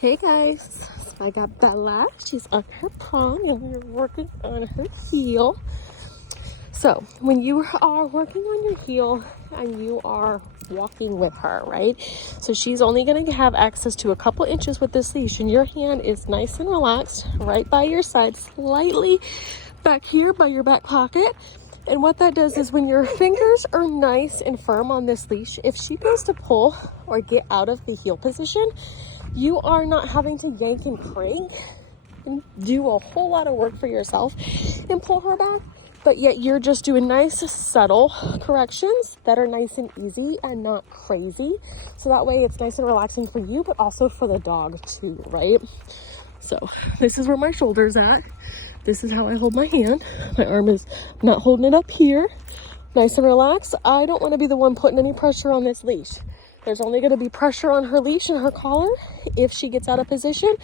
Hey guys, so I got Bella. She's on her prong and we're working on her heel. So when you are working on your heel and you are walking with her, right? So she's only going to have access to a couple inches with this leash, and your hand is nice and relaxed right by your side, slightly back here by your back pocket. And what that does is when your fingers are nice and firm on this leash, if she goes to pull or get out of the heel position, you are not having to yank and crank and do a whole lot of work for yourself and pull her back, but yet you're just doing nice, subtle corrections that are nice and easy and not crazy. So that way it's nice and relaxing for you, but also for the dog too, right? So this is where my shoulder's at. This is how I hold my hand. My arm is not holding it up here. Nice and relaxed. I don't want to be the one putting any pressure on this leash. There's only going to be pressure on her leash and her collar if she gets out of position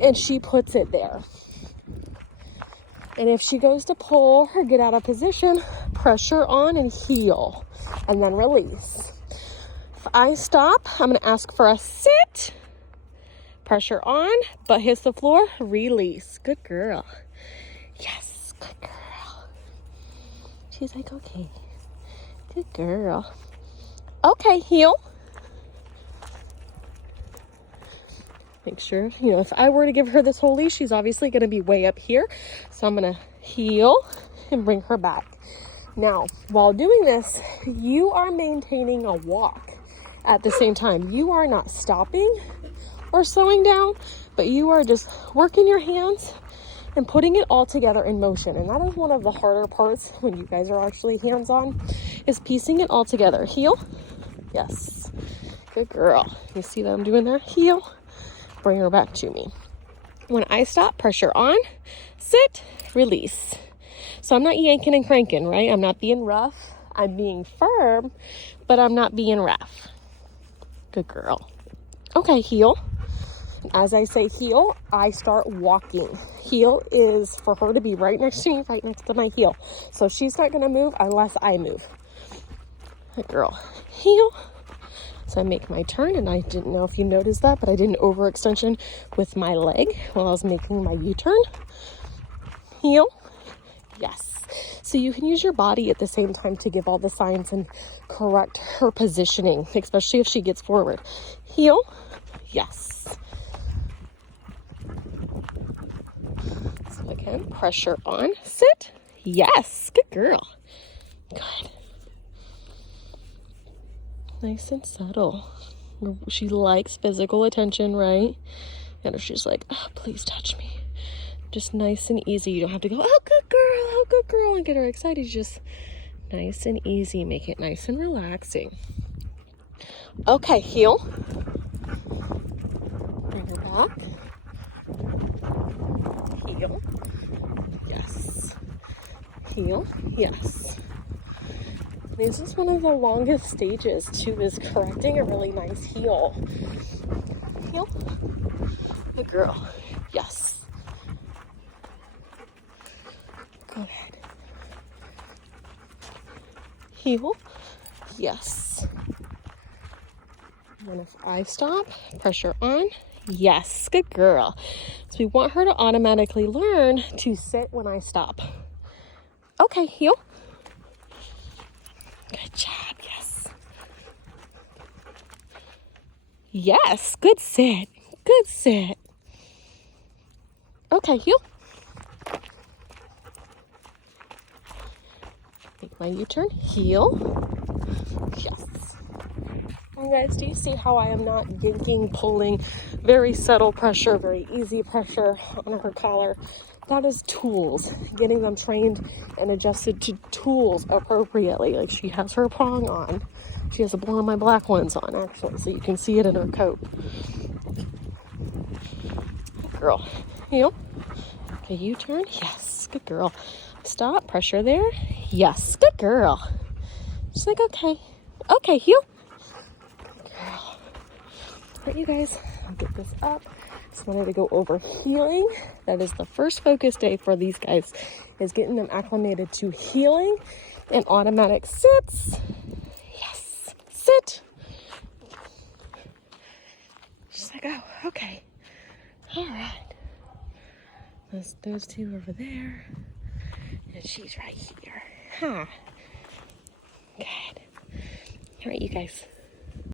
and she puts it there. And if she goes to pull or get out of position, pressure on and heel and then release. If I stop, I'm going to ask for a sit. Pressure on, butt hits the floor, release. Good girl. Yes, good girl. She's like, okay. Good girl. Okay, heel. Make sure, if I were to give her this whole leash, she's obviously going to be way up here. So I'm going to heel and bring her back. Now, while doing this, you are maintaining a walk at the same time. You are not stopping or slowing down, but you are just working your hands and putting it all together in motion. And that is one of the harder parts when you guys are actually hands-on, is piecing it all together. Heel. Yes. Good girl. You see that I'm doing there? Heel. Bring her back to me. When I stop, pressure on, sit, release. So I'm not yanking and cranking, right? I'm not being rough. I'm being firm, but I'm not being rough. Good girl. Okay, heel. As I say heel, I start walking. Heel is for her to be right next to me, right next to my heel. So she's not going to move unless I move. Good girl. Heel. So I make my turn, and I didn't know if you noticed that, but I did an overextension with my leg while I was making my U-turn. Heel. Yes. So you can use your body at the same time to give all the signs and correct her positioning, especially if she gets forward. Heel. Yes. So again, pressure on, sit. Yes. Good girl. Good. Nice and subtle. She likes physical attention, right? And she's like, oh, please touch me. Just nice and easy. You don't have to go, oh, good girl, and get her excited. Just nice and easy. Make it nice and relaxing. Okay, heel. Bring her back. Heel. Yes. Heel. Yes. This is one of the longest stages too, is correcting a really nice heel. Heel. Good girl. Yes. Go ahead. Heel. Yes. And then if I stop, pressure on. Yes. Good girl. So we want her to automatically learn to sit when I stop. Okay, heel. Good job, yes. Yes, good sit. Good sit. Okay, heel. Make my U-turn. Heel. Yes. And guys, do you see how I am not yanking, pulling, very subtle pressure, very easy pressure on her collar? That is tools, getting them trained and adjusted to tools appropriately. Like, she has her prong on. She has one of my black ones on, actually, so you can see it in her coat. Good girl. Heel. Okay, U-turn. Yes. Good girl. Stop. Pressure there. Yes. Good girl. She's like, okay. Okay, heel. Good girl. All right, you guys, I'll get this up. Just wanted to go over healing. That is the first focus day for these guys, is getting them acclimated to healing and automatic sits. Yes, sit. She's like, oh, okay. All right. Those two over there. And she's right here. Huh. Good. All right, you guys.